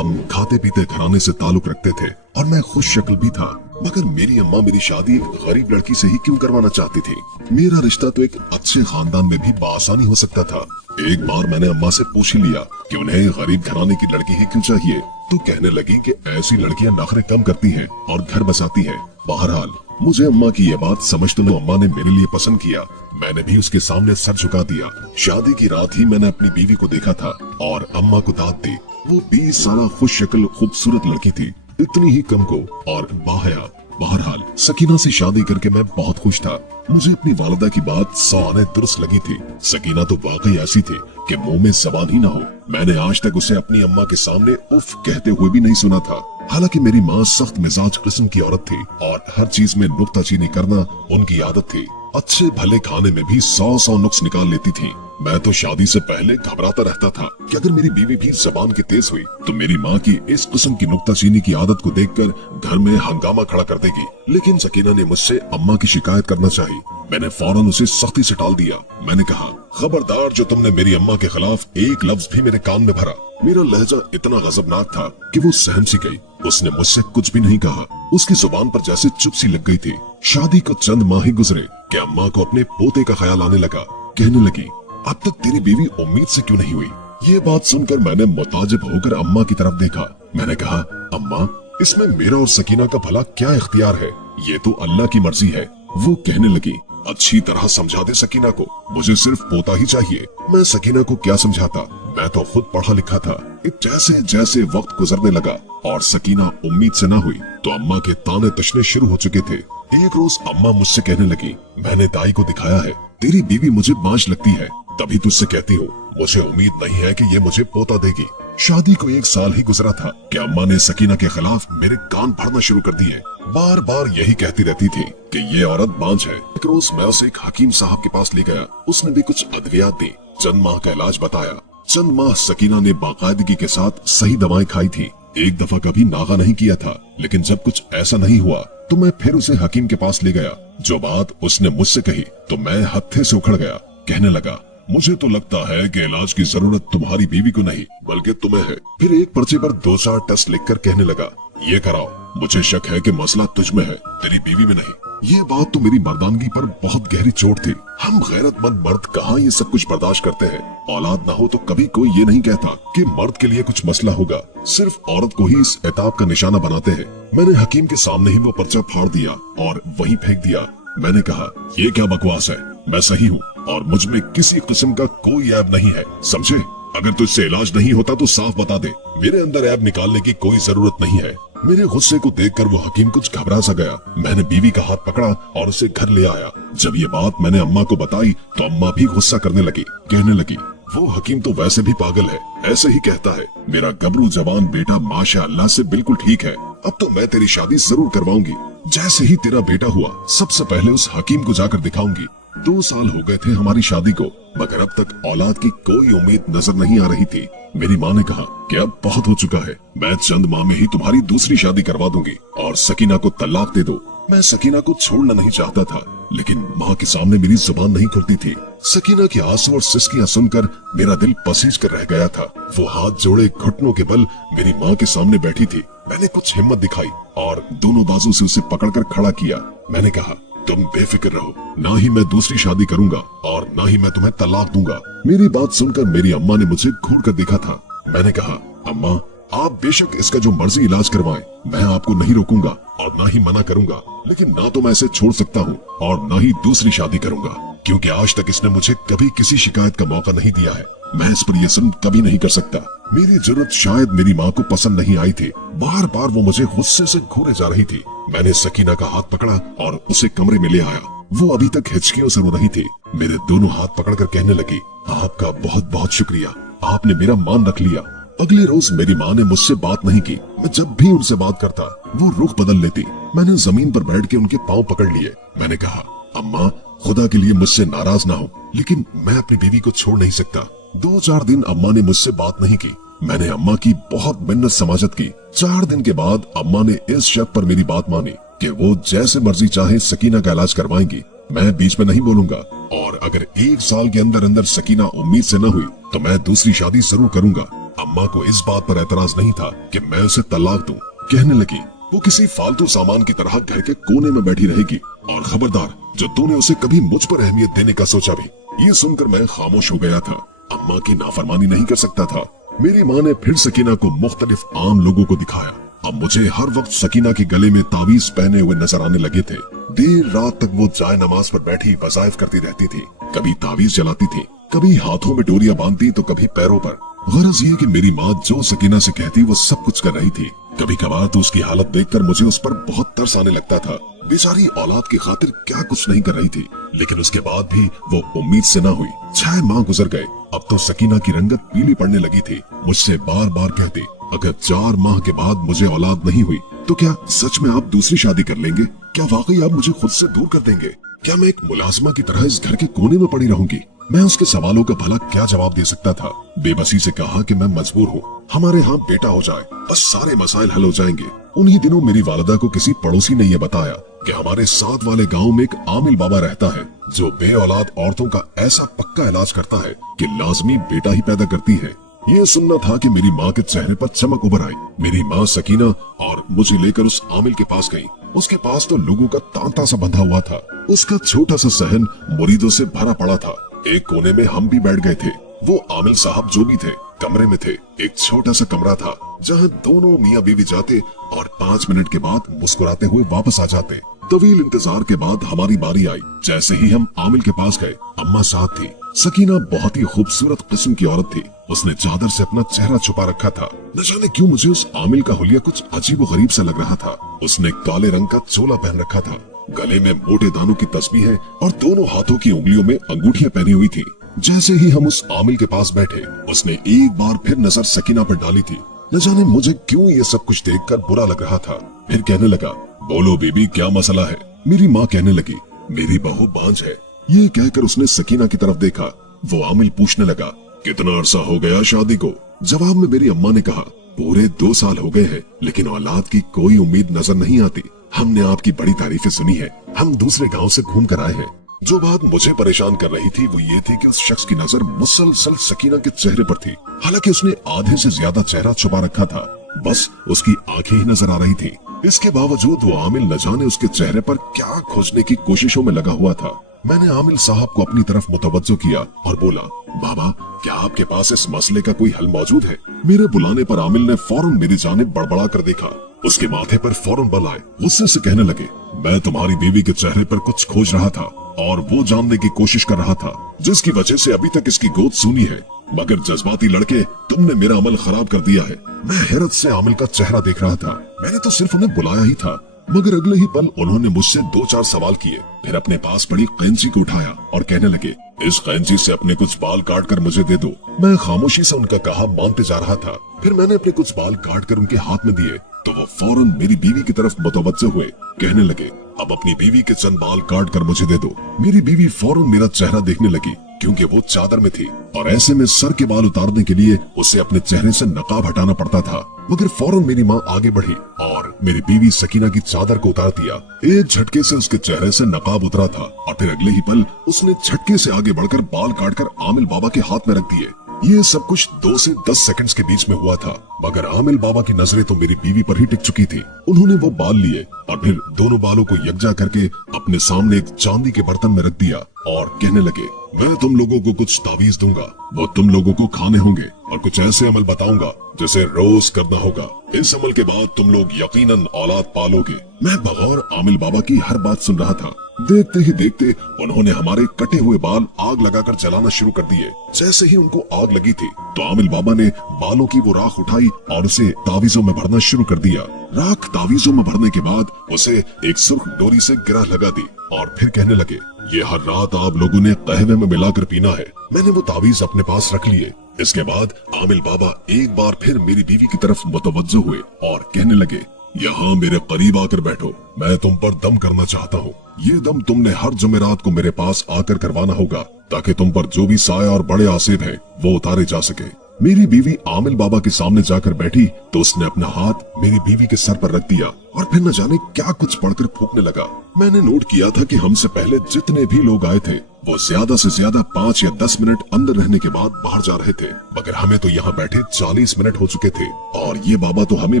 हम खाते पीते घराने से ताल्लुक रखते थे और मैं खुश शक्ल भी था, मगर मेरी अम्मा मेरी शादी एक गरीब लड़की से ही क्यों करवाना चाहती थी। मेरा रिश्ता तो एक अच्छे खानदान में भी बासानी हो सकता था। एक बार मैंने अम्मा से पूछ ही लिया कि उन्हें गरीब घराने की लड़की ही क्यों चाहिए, तो कहने लगी कि ऐसी लड़कियां नखरे कम करती हैं और घर बसाती हैं। बहरहाल मुझे अम्मा की ये बात समझ तो अम्मा ने मेरे लिए पसंद किया। मैंने भी उसके सामने सर झुका दिया। शादी की रात ही मैंने अपनी बीवी को देखा था और अम्मा को दाद दी। वो 20 साल खुश शक्ल खूबसूरत लड़की थी, इतनी ही कम को और बाहया। बहरहाल सकीना से शादी करके मैं बहुत खुश था। मुझे अपनी वालिदा की बात 100 आने दुरुस्त लगी थी। सकीना तो वाकई ऐसी थी कि मुंह में जबान ही ना हो। मैंने आज तक उसे अपनी अम्मा के सामने उफ कहते हुए भी नहीं सुना था। हालांकि मेरी माँ सख्त मिजाज किस्म की औरत थी और हर चीज में नुक्ताचीनी करना उनकी आदत थी। अच्छे भले खाने में भी 100 नुक्स निकाल लेती थी। मैं तो शादी से पहले घबराता रहता था कि अगर मेरी बीवी भी जबान की तेज हुई तो मेरी माँ की इस किस्म की नुक्ताचीनी की आदत को देखकर घर में हंगामा खड़ा कर देगी। लेकिन सकीना ने मुझसे अम्मा की शिकायत करना चाहिए। मैंने फौरन उसे सख्ती से टाल दिया। मैंने कहा, खबरदार जो तुमने मेरी अम्मा के खिलाफ एक लफ्ज भी मेरे कान में भरा। मेरा लहजा इतना गजबनाक था कि वो सहम सी गई। उसने मुझसे कुछ भी नहीं कहा। उसकी जुबान पर जैसे चुप सी लग गई थी। शादी को चंद माह ही गुजरे कि अम्मा को अपने पोते का ख्याल आने लगा। कहने लगी, अब तक तेरी बीवी उम्मीद से क्यों नहीं हुई। ये बात सुनकर मैंने मुताजिब होकर अम्मा की तरफ देखा। मैंने कहा, अम्मा इसमें मेरा और सकीना का भला क्या इख्तियार है, ये तो अल्लाह की मर्जी है। वो कहने लगी, अच्छी तरह समझा दे सकीना को, मुझे सिर्फ पोता ही चाहिए। मैं सकीना को क्या समझाता, मैं तो खुद पढ़ा लिखा था। जैसे जैसे वक्त गुजरने लगा और सकीना उम्मीद से ना हुई तो अम्मा के ताने तशने शुरू हो चुके थे। एक रोज अम्मा मुझसे कहने लगी, मैंने दाई को दिखाया है, तेरी बीवी मुझे बांझ लगती है, तभी तुझसे कहती हूँ, मुझे उम्मीद नहीं है कि ये मुझे पोता देगी। शादी को 1 साल ही गुजरा था कि अम्मा ने सकीना के खिलाफ मेरे कान भरना शुरू कर दिए। बार बार यही कहती रहती थी कि ये औरत बांझ है। एक रोज मैं उसे एक हकीम साहब के पास ले गया। उसने भी कुछ अद्वियात दी, चंद माह का इलाज बताया। चंद माह सकीना ने बाकायदगी के साथ सही दवाएं खाई थी। एक दफा कभी नागा नहीं किया था, लेकिन जब कुछ ऐसा नहीं हुआ तो मैं फिर उसे हकीम के पास ले गया। जो बात उसने मुझसे कही तो मैं हत्थे से उखड़ गया। कहने लगा, मुझे तो लगता है कि इलाज की जरूरत तुम्हारी बीवी को नहीं बल्कि तुम्हें है। फिर एक पर्चे पर 2-4 टेस्ट लिखकर कहने लगा, ये कराओ, मुझे शक है कि मसला तुझ में है, तेरी बीवी में नहीं। ये बात तो मेरी मर्दानगी पर बहुत गहरी चोट थी। हम गैरतमंद मर्द कहाँ ये सब कुछ बर्दाश्त करते हैं। औलाद ना हो तो कभी कोई ये नहीं कहता कि मर्द के लिए कुछ मसला होगा, सिर्फ औरत को ही इस इताब का निशाना बनाते हैं। मैंने हकीम के सामने ही वो पर्चा फाड़ दिया और वहीं फेंक दिया। मैंने कहा, ये क्या बकवास है, मैं सही हूँ और मुझ में किसी किस्म का कोई ऐब नहीं है, समझे। अगर तुझसे इलाज नहीं होता तो साफ बता दे, मेरे अंदर ऐब निकालने की कोई जरूरत नहीं है। मेरे गुस्से को देखकर वो हकीम कुछ घबरा सा गया। मैंने बीवी का हाथ पकड़ा और उसे घर ले आया। जब ये बात मैंने अम्मा को बताई तो अम्मा भी गुस्सा करने लगी। कहने लगी, वो हकीम तो वैसे भी पागल है, ऐसे ही कहता है। मेरा गबरू जवान बेटा माशाअल्लाह से बिल्कुल ठीक है। अब तो मैं तेरी शादी जरूर करवाऊंगी। जैसे ही तेरा बेटा हुआ सबसे पहले उस हकीम को जाकर दिखाऊंगी। 2 साल हो गए थे हमारी शादी को, मगर अब तक औलाद की कोई उम्मीद नजर नहीं आ रही थी। मेरी माँ ने कहा कि अब बहुत हो चुका है, मैं चंद माह में ही तुम्हारी दूसरी शादी करवा दूंगी और सकीना को तलाक दे दो। मैं सकीना को छोड़ना नहीं चाहता था, लेकिन माँ के सामने मेरी जुबान नहीं खुलती थी। सकीना की आंसू और सिसकियां सुनकर मेरा दिल पसीज कर रह गया था। वो हाथ जोड़े घुटनों के बल मेरी माँ के सामने बैठी थी। मैंने कुछ हिम्मत दिखाई और दोनों बाजू से उसे पकड़कर खड़ा किया। मैंने कहा, तुम बेफिक्र रहो, ना ही मैं दूसरी शादी करूंगा और ना ही मैं तुम्हें तलाक दूंगा। मेरी बात सुनकर मेरी अम्मा ने मुझे घूर कर देखा था। मैंने कहा, अम्मा आप बेशक इसका जो मर्जी इलाज करवाएं, मैं आपको नहीं रोकूंगा और ना ही मना करूंगा, लेकिन ना तो मैं इसे छोड़ सकता हूँ और ना ही दूसरी शादी करूंगा, क्योंकि आज तक इसने मुझे कभी किसी शिकायत का मौका नहीं दिया है। मैं इस पर यकीन कभी नहीं कर सकता। मेरी जरूरत शायद मेरी माँ को पसंद नहीं आई थी। बार बार वो मुझे गुस्से से घूरे जा रही थी। मैंने सकीना का हाथ पकड़ा और उसे कमरे में ले आया। वो अभी तक हिचकियों से रो रही थी। मेरे दोनों हाथ पकड़कर कहने लगी, आपका बहुत बहुत शुक्रिया, आपने मेरा मान रख लिया। अगले रोज मेरी माँ ने मुझसे बात नहीं की। मैं जब भी उनसे बात करता वो रुख बदल लेती। मैंने जमीन पर बैठ के उनके पाँव पकड़ लिए। मैंने कहा, अम्मा खुदा के लिए मुझसे नाराज ना हो, लेकिन मैं अपनी बीवी को छोड़ नहीं सकता। 2-4 दिन अम्मा ने मुझसे बात नहीं की। मैंने अम्मा की बहुत मिन्नत समाजत की। 4 दिन के बाद अम्मा ने इस शर्त पर मेरी बात मानी कि वो जैसे मर्जी चाहे सकीना का इलाज करवाएंगी। मैं बीच में नहीं बोलूंगा और अगर 1 साल के अंदर अंदर सकीना उम्मीद से न हुई तो मैं दूसरी शादी जरूर करूंगा। अम्मा को इस बात पर एतराज नहीं था कि मैं उसे तलाक दूं। कहने लगी वो किसी फालतू सामान की तरह घर के कोने में बैठी रहेगी और खबरदार जो तूने उसे कभी मुझ पर अहमियत देने का सोचा भी। ये सुनकर मैं खामोश हो गया था। अम्मा की नाफरमानी नहीं कर सकता था। मेरी माँ ने फिर सकीना को मुख्तलिफ आम लोगों को दिखाया। अब मुझे हर वक्त सकीना के गले में तावीज पहने हुए नजर आने लगे थे। देर रात तक वो जाए नमाज पर बैठी वज़ाइफ करती रहती थी। कभी तावीज जलाती थी, कभी हाथों में डोरियां बांधती तो कभी पैरों पर। गरज ये कि मेरी माँ जो सकीना से कहती वो सब कुछ कर रही थी। कभी कभार तो उसकी हालत देखकर मुझे उस पर बहुत तरस आने लगता था। बेचारी औलाद की खातिर क्या कुछ नहीं कर रही थी, लेकिन उसके बाद भी वो उम्मीद से ना हुई। 6 माह गुजर गए। अब तो सकीना की रंगत पीली पड़ने लगी थी। मुझसे बार बार कहती, अगर 4 माह के बाद मुझे औलाद नहीं हुई तो क्या सच में आप दूसरी शादी कर लेंगे? क्या वाकई आप मुझे खुद से दूर कर देंगे? क्या मैं एक मुलाजमा की तरह इस घर के कोने में पड़ी रहूंगी? मैं उसके सवालों का भला क्या जवाब दे सकता था? बेबसी से कहा कि मैं मजबूर हूँ, हमारे यहाँ बेटा हो जाए, बस सारे मसाइल हल हो जाएंगे। उन्हीं दिनों मेरी वालिदा को किसी पड़ोसी ने यह बताया कि हमारे साथ वाले गांव में एक आमिल बाबा रहता है जो बे औलाद औरतों का ऐसा पक्का इलाज करता है कि लाजमी बेटा ही पैदा करती है। ये सुनना था कि मेरी माँ के चेहरे पर चमक उभर आई। मेरी माँ सकीना और मुझे लेकर उस आमिल के पास गई। उसके पास तो लोगों का तांता सा बंधा हुआ था। उसका छोटा सा सहन मुरीदों से भरा पड़ा था। एक कोने में हम भी बैठ गए थे। वो आमिल साहब जो भी थे कमरे में थे। एक छोटा सा कमरा था जहाँ दोनों मियाँ बीवी जाते और 5 मिनट के बाद मुस्कुराते हुए वापस आ जाते। तवील इंतजार के बाद हमारी बारी आई। जैसे ही हम आमिल के पास गए, अम्मा साथ थी। सकीना बहुत ही खूबसूरत किस्म की औरत थी। उसने चादर से अपना चेहरा छुपा रखा था। न जाने क्यों मुझे उस आमिल का हुलिया कुछ अजीब गरीब सा लग रहा था। उसने काले रंग का चोला पहन रखा था, गले में मोटे दानों की तस्बीह और दोनों हाथों की उंगलियों में अंगूठियां पहनी हुई थी। जैसे ही हम उस आमिल के पास बैठे, उसने एक बार फिर नजर सकीना पर डाली थी। न जाने मुझे क्यों ये सब कुछ देखकर बुरा लग रहा था। फिर कहने लगा, बोलो बीबी क्या मसला है? मेरी माँ कहने लगी, मेरी बहू बांझ है। ये कहकर उसने सकीना की तरफ देखा। वो आमिल पूछने लगा, कितना अरसा हो गया शादी को? जवाब में मेरी अम्मा ने कहा, पूरे 2 साल हो गए हैं, लेकिन औलाद की कोई उम्मीद नजर नहीं आती। हमने आपकी बड़ी तारीफें सुनी है, हम दूसरे गांव से घूम कर आए हैं। जो बात मुझे परेशान कर रही थी वो ये थी कि उस शख्स की नजर मुसलसल सकीना के चेहरे पर थी। हालांकि उसने आधे से ज्यादा चेहरा छुपा रखा था, बस उसकी आंखें ही नजर आ रही थी। इसके बावजूद वो आमिल न जाने उसके चेहरे पर क्या खोजने की कोशिशों में लगा हुआ था। मैंने आमिल साहब को अपनी तरफ मुतवज्जो किया और बोला, बाबा क्या आपके पास इस मसले का कोई हल मौजूद है? मेरे बुलाने पर आमिल ने फौरन मेरी जानिब बड़बड़ा कर देखा। उसके माथे पर फौरन बल आए। गुस्से से कहने लगे, मैं तुम्हारी बीवी के चेहरे पर कुछ खोज रहा था और वो जानने की कोशिश कर रहा था जिसकी वजह से अभी तक इसकी गोद सूनी है, मगर जज्बाती लड़के तुमने मेरा अमल खराब कर दिया है। मैं हैरत से आमिल का चेहरा देख रहा था। मैंने तो सिर्फ उन्हें बुलाया ही था, मगर अगले ही पल उन्होंने मुझसे 2-4 सवाल किए। फिर अपने पास पड़ी कैंची को उठाया और कहने लगे, इस कैंची से अपने कुछ बाल काट कर मुझे दे दो। मैं खामोशी से उनका कहा मानते जा रहा था। फिर मैंने अपने कुछ बाल काट कर उनके हाथ में दिए तो वो फौरन मेरी बीवी की तरफ मुतवज्जो हुए। कहने लगे, अब अपनी बीवी के चंद बाल काट कर मुझे दे दो। मेरी बीवी फौरन मेरा चेहरा देखने लगी क्योंकि वो चादर में थी और ऐसे में सर के बाल उतारने के लिए उसे अपने चेहरे से नकाब हटाना पड़ता था। मगर फौरन मेरी माँ आगे बढ़ी और मेरी बीवी सकीना की चादर को उतार दिया। एक झटके से उसके चेहरे से नकाब उतरा था और फिर अगले ही पल उसने झटके से आगे बढ़कर बाल काटकर आमिल बाबा के हाथ में रख दिए। ये सब कुछ 2 से 10 सेकंड्स के बीच में हुआ था, मगर आमिल बाबा की नजरें तो मेरी बीवी पर ही टिक चुकी थी। उन्होंने वो बाल लिए और फिर दोनों बालों को यकजा करके अपने सामने एक चांदी के बर्तन में रख दिया और कहने लगे, मैं तुम लोगों को कुछ तावीज दूंगा, वो तुम लोगों को खाने होंगे और कुछ ऐसे अमल बताऊंगा जिसे रोज करना होगा। इस अमल के बाद तुम लोग यकीनन औलाद पालोगे। मैं बगौर आमिल बाबा की हर बात सुन रहा था। देखते ही देखते उन्होंने हमारे कटे हुए बाल आग लगाकर जलाना शुरू कर दिए। जैसे ही उनको आग लगी थी तो आमिल बाबा ने बालों की वो राख उठाई और उसे तावीजों में भरना शुरू कर दिया। राख तावीजों में भरने के बाद उसे एक सुर्ख डोरी से गिरा लगा दी और फिर कहने लगे, ये हर रात आप लोगों ने कहवे में मिलाकर पीना है। मैंने वो तावीज अपने पास रख लिए। इसके बाद आमिल बाबा एक बार फिर मेरी बीवी की तरफ मुतवज्जो हुए और कहने लगे, यहाँ मेरे करीब आकर बैठो, मैं तुम पर दम करना चाहता हूँ। ये दम तुमने हर जुमेरात को मेरे पास आकर करवाना होगा ताकि तुम पर जो भी साया और बड़े आसेब हैं वो उतारे जा सके। मेरी बीवी आमिल बाबा के सामने जाकर बैठी तो उसने अपना हाथ मेरी बीवी के सर पर रख दिया और फिर न जाने क्या कुछ पढ़कर फूंकने लगा। मैंने नोट किया था कि हमसे पहले जितने भी लोग आए थे वो ज्यादा से ज्यादा 5 या 10 मिनट अंदर रहने के बाद बाहर जा रहे थे, मगर हमें तो यहाँ बैठे 40 मिनट हो चुके थे और ये बाबा तो हमें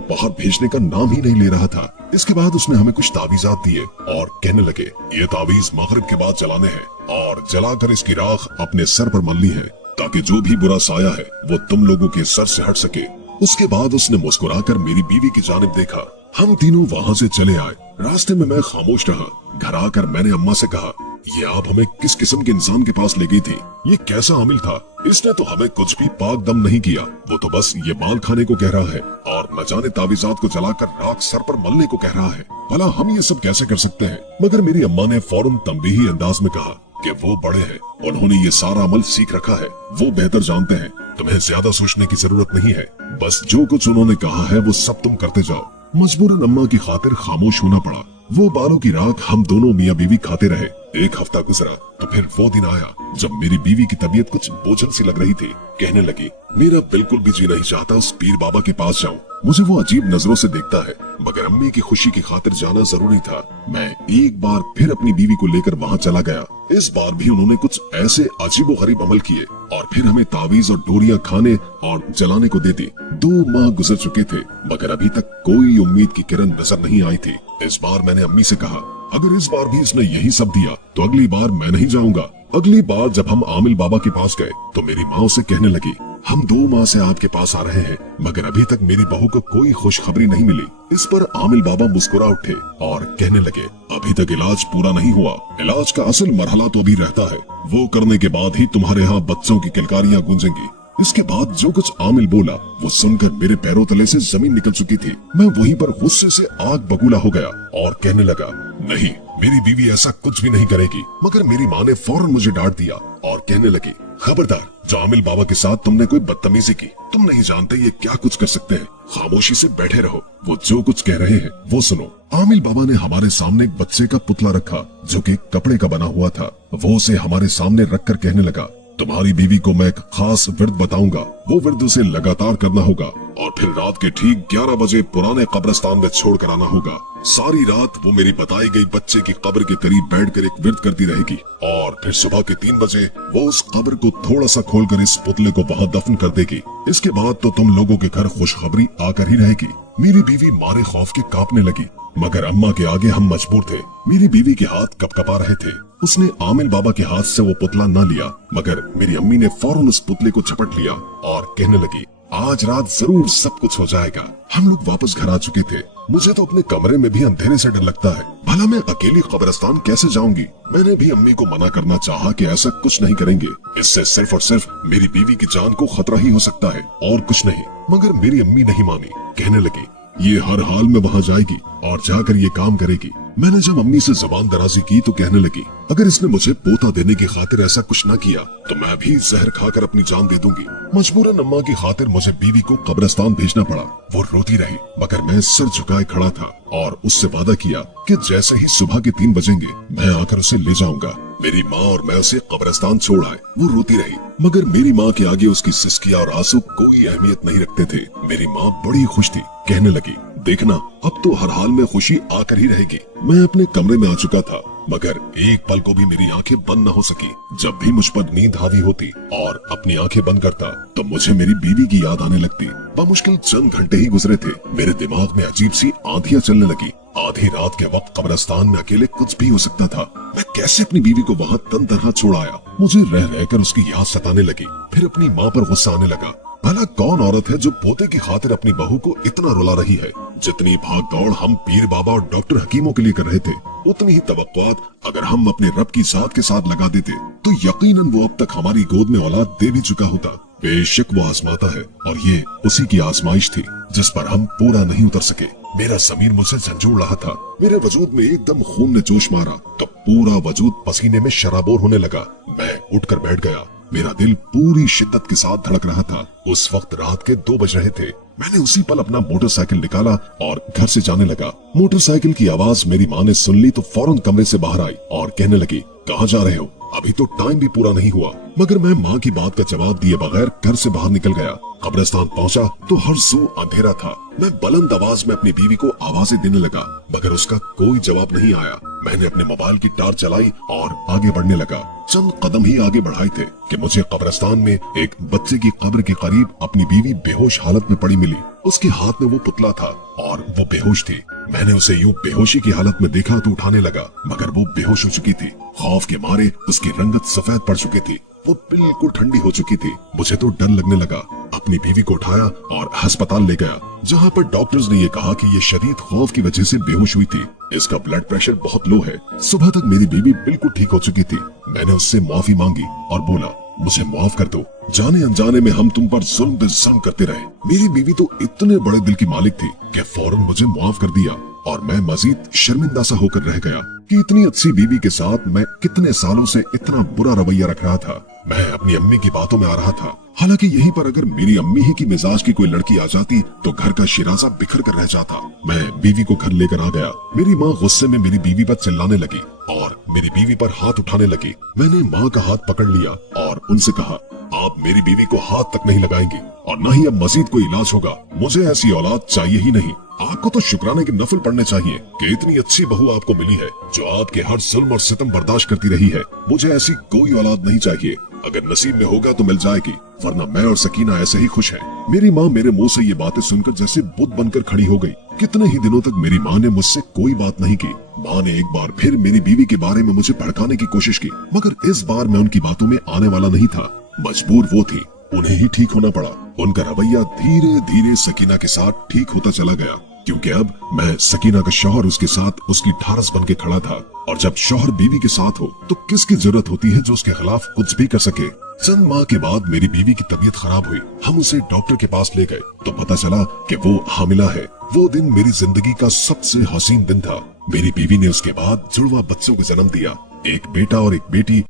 बाहर भेजने का नाम ही नहीं ले रहा था। इसके बाद उसने हमें कुछ तावीज़ात दिए और कहने लगे, ये तावीज मगरिब के बाद जलाने हैं और जलाकर इसकी राख अपने सर पर मलनी है ताकि जो भी बुरा साया है वो तुम लोगों के सर से हट सके। उसके बाद उसने मुस्कुराकर मेरी बीवी की जानिब देखा। हम तीनों वहाँ से चले आए। रास्ते में मैं खामोश रहा। घर आकर मैंने अम्मा से कहा, ये आप हमें किस किस्म के इंसान के पास ले गई थी? ये कैसा आमिल था? इसने तो हमें कुछ भी पाक दम नहीं किया, वो तो बस ये माल खाने को कह रहा है और न जाने तावीज़ात को जलाकर राख सर पर मलने को कह रहा है। भला हम ये सब कैसे कर सकते हैं? मगर मेरी अम्मा ने फौरन तंबीही अंदाज में कहा कि वो बड़े हैं, उन्होंने ये सारा अमल सीख रखा है, वो बेहतर जानते हैं, तुम्हें ज्यादा सोचने की जरूरत नहीं है, बस जो कुछ उन्होंने कहा है वो सब तुम करते जाओ। मजबूरन अम्मा की खातिर खामोश होना पड़ा। वो बालों की राख हम दोनों मियाँ बीवी खाते रहे। एक हफ्ता गुजरा तो फिर वो दिन आया जब मेरी बीवी की तबीयत कुछ बोझल सी लग रही थी। कहने लगी, मेरा बिल्कुल भी जी नहीं चाहता उस पीर बाबा के पास जाऊं। मुझे वो अजीब नजरों से देखता है, मगर अम्मी की खुशी की खातिर जाना जरूरी था। मैं एक बार फिर अपनी बीवी को लेकर वहाँ चला गया। इस बार भी उन्होंने कुछ ऐसे अजीबो गरीब अमल किए और फिर हमें तावीज और डोरियां खाने और जलाने को दे दी। 2 माह गुजर चुके थे, मगर अभी तक कोई उम्मीद की किरण नजर नहीं आई थी। इस बार मैंने अम्मी से कहा, अगर इस बार भी इसने यही सब दिया तो अगली बार मैं नहीं जाऊंगा। अगली बार जब हम आमिल बाबा के पास गए तो मेरी माँ उसे कहने लगी, हम 2 माह से आपके पास आ रहे हैं, मगर अभी तक मेरी बहू को कोई खुशखबरी नहीं मिली। इस पर आमिल बाबा मुस्कुरा उठे और कहने लगे, अभी तक इलाज पूरा नहीं हुआ, इलाज का असल मरहला तो अभी रहता है, वो करने के बाद ही तुम्हारे यहाँ बच्चों की किलकारियाँ गूंजेंगी। इसके बाद जो कुछ आमिल बोला वो सुनकर मेरे पैरों तले से जमीन निकल चुकी थी। मैं वहीं पर गुस्से से आग बबूला हो गया और कहने लगा, नहीं, मेरी बीवी ऐसा कुछ भी नहीं करेगी। मगर मेरी माँ ने फौरन मुझे डांट दिया और कहने लगी, खबरदार, जो आमिल बाबा के साथ तुमने कोई बदतमीजी की, तुम नहीं जानते ये क्या कुछ कर सकते हैं, खामोशी से बैठे रहो, वो जो कुछ कह रहे हैं वो सुनो। आमिल बाबा ने हमारे सामने एक बच्चे का पुतला रखा जो कि कपड़े का बना हुआ था। वो उसे हमारे सामने रखकर कहने लगा, तुम्हारी बीवी को मैं एक खास विर्द बताऊंगा, वो विर्द उसे लगातार करना होगा और फिर रात के ठीक 11 बजे पुराने कब्रिस्तान में छोड़ कर आना होगा। सारी रात वो मेरी बताई गई बच्चे की कब्र के करीब बैठकर एक विर्द करती रहेगी और फिर सुबह के 3 बजे वो उस कब्र को थोड़ा सा खोलकर इस पुतले को वहाँ दफन कर देगी। इसके बाद तो तुम लोगों के घर खुशखबरी आकर ही रहेगी। मेरी बीवी मारे खौफ के कांपने लगी, मगर अम्मा के आगे हम मजबूर थे। मेरी बीवी के हाथ कपकपा रहे थे। उसने आमिल बाबा के हाथ से वो पुतला न लिया, मगर मेरी अम्मी ने फौरन उस पुतले को झपट लिया और कहने लगी, आज रात जरूर सब कुछ हो जाएगा। हम लोग वापस घर आ चुके थे। मुझे तो अपने कमरे में भी अंधेरे से डर लगता है, भला मैं अकेली कब्रिस्तान कैसे जाऊंगी। मैंने भी अम्मी को मना करना चाहा कि ऐसा कुछ नहीं करेंगे, इससे सिर्फ और सिर्फ मेरी बीवी की जान को खतरा ही हो सकता है और कुछ नहीं। मगर मेरी अम्मी नहीं मानी। कहने लगी, ये हर हाल में वहाँ जाएगी और जाकर ये काम करेगी। मैंने जब अम्मी से जबान दराजी की तो कहने लगी, अगर इसने मुझे पोता देने की खातिर ऐसा कुछ न किया तो मैं भी जहर खाकर अपनी जान दे दूंगी। मजबूरन अम्मा की खातिर मुझे बीवी को कब्रिस्तान भेजना पड़ा। वो रोती रही, मगर मैं सर झुकाए खड़ा था और उससे वादा किया कि जैसे ही सुबह के 3 बजेंगे मैं आकर उसे ले जाऊंगा। मेरी माँ और मैं उसे कब्रिस्तान छोड़ आए। वो रोती रही, मगर मेरी माँ के आगे उसकी सिसकियाँ और आंसू कोई अहमियत नहीं रखते थे। मेरी माँ बड़ी खुश थी। कहने लगी, देखना, अब तो हर हाल में खुशी आकर ही रहेगी। मैं अपने कमरे में आ चुका था, मगर एक पल को भी मेरी आंखें बंद न हो सकी। जब भी मुझ पर नींद हावी होती और अपनी आंखें बंद करता तो मुझे मेरी बीवी की याद आने लगती। बमुश्किल चंद घंटे ही गुजरे थे, मेरे दिमाग में अजीब सी आंधियां चलने लगी। आधी रात के वक्त कब्रिस्तान में अकेले कुछ भी हो सकता था। मैं कैसे अपनी बीवी को वहाँ तन तरह छोड़ आया। मुझे रह रहकर उसकी याद सताने लगी। फिर अपनी माँ पर गुस्सा आने लगा। भला कौन औरत है जो पोते की खातिर अपनी बहू को इतना रुला रही है। जितनी भाग दौड़ हम पीर बाबा और डॉक्टर हकीमों के लिए कर रहे थे, उतनी ही तवक्कुआत अगर हम अपने रब की जात के साथ लगा देते तो यकीनन वो अब तक हमारी गोद में औलाद दे भी चुका होता। बेशक वो आजमाता है और ये उसी की आजमाइश थी जिस पर हम पूरा नहीं उतर सके। मेरा ज़मीर मुझसे झंझोड़ रहा था। मेरे वजूद में एकदम खून ने जोश मारा तो पूरा वजूद पसीने में शराबोर होने लगा। मैं उठकर बैठ गया। मेरा दिल पूरी शिद्दत के साथ धड़क रहा था। उस वक्त रात के 2 बज रहे थे। मैंने उसी पल अपना मोटरसाइकिल निकाला और घर से जाने लगा। मोटरसाइकिल की आवाज मेरी माँ ने सुन ली तो फौरन कमरे से बाहर आई और कहने लगी, कहाँ जा रहे हो? अभी तो टाइम भी पूरा नहीं हुआ। मगर मैं माँ की बात का जवाब दिए बगैर घर से बाहर निकल गया। कब्रिस्तान पहुँचा तो हर सू अंधेरा था। मैं बुलंद आवाज में अपनी बीवी को आवाजें देने लगा, मगर उसका कोई जवाब नहीं आया। मैंने अपने मोबाइल की टार्च चलाई और आगे बढ़ने लगा। चंद कदम ही आगे बढ़ाए थे कि मुझे कब्रिस्तान में एक बच्चे की कब्र के करीब अपनी बीवी बेहोश हालत में पड़ी मिली। उसके हाथ में वो पुतला था और वो बेहोश थी। मैंने उसे यूं बेहोशी की हालत में देखा तो उठाने लगा, मगर वो बेहोश हो चुकी थी। खौफ के मारे उसकी रंगत सफेद पड़ चुकी थी, वो बिल्कुल ठंडी हो चुकी थी। मुझे तो डर लगने लगा। अपनी बीवी को उठाया और अस्पताल ले गया, जहाँ पर डॉक्टर्स ने ये कहा कि ये शदीद खौफ की वजह से बेहोश हुई थी। इसका ब्लड प्रेशर बहुत लो है। सुबह तक मेरी बीवी बिल्कुल ठीक हो चुकी थी। मैंने उससे माफी मांगी और बोला, मुझे माफ कर दो, जाने अनजाने में हम तुम पर जुल्म पे जुल्म करते रहे। मेरी बीवी तो इतने बड़े दिल की मालिक थी कि फौरन मुझे माफ कर दिया और मैं मजीद शर्मिंदा सा होकर रह गया कि इतनी अच्छी बीवी के साथ मैं कितने सालों से इतना बुरा रवैया रख रहा था। मैं अपनी अम्मी की बातों में आ रहा था। हालांकि यहीं पर अगर मेरी अम्मी ही की मिजाज की कोई लड़की आ जाती तो घर का शिराजा बिखर कर रह जाता। मैं बीवी को घर लेकर आ गया। मेरी माँ गुस्से में मेरी बीवी पर चिल्लाने लगी और मेरी बीवी पर हाथ उठाने लगी। मैंने माँ का हाथ पकड़ लिया और उनसे कहा, आप मेरी बीवी को हाथ तक नहीं लगाएंगी और न ही अब मजीद कोई इलाज होगा। मुझे ऐसी औलाद चाहिए ही नहीं। आपको तो शुक्राने के नफल पढ़ने चाहिए कि इतनी अच्छी बहू आपको मिली है जो आपके हर जुल्म और सितम बर्दाश्त करती रही है। मुझे ऐसी कोई औलाद नहीं चाहिए। अगर नसीब में होगा तो मिल जाएगी, वरना मैं और सकीना ऐसे ही खुश हैं। मेरी माँ मेरे मुंह से ये बातें सुनकर जैसे बुत बनकर खड़ी हो गई। कितने ही दिनों तक मेरी माँ ने मुझसे कोई बात नहीं की। माँ ने एक बार फिर मेरी बीवी के बारे में मुझे भड़काने की कोशिश की, मगर इस बार मैं उनकी बातों में आने वाला नहीं था। मजबूर वो थी, उन्हें ही ठीक होना पड़ा। उनका रवैया धीरे धीरे सकीना के साथ ठीक होता चला गया, क्योंकि अब मैं सकीना का शौहर उसके साथ उसकी ढारस बन के खड़ा था। और जब शौहर बीवी के साथ हो तो किसकी जरूरत होती है जो उसके खिलाफ कुछ भी कर सके। चंद माह के बाद मेरी बीवी की तबीयत खराब हुई। हम उसे डॉक्टर के पास ले गए तो पता चला कि वो हामिला है। वो दिन मेरी जिंदगी का सबसे हसीन दिन था। मेरी बीवी ने उसके बाद जुड़वा बच्चों को जन्म दिया, एक बेटा और एक बेटी।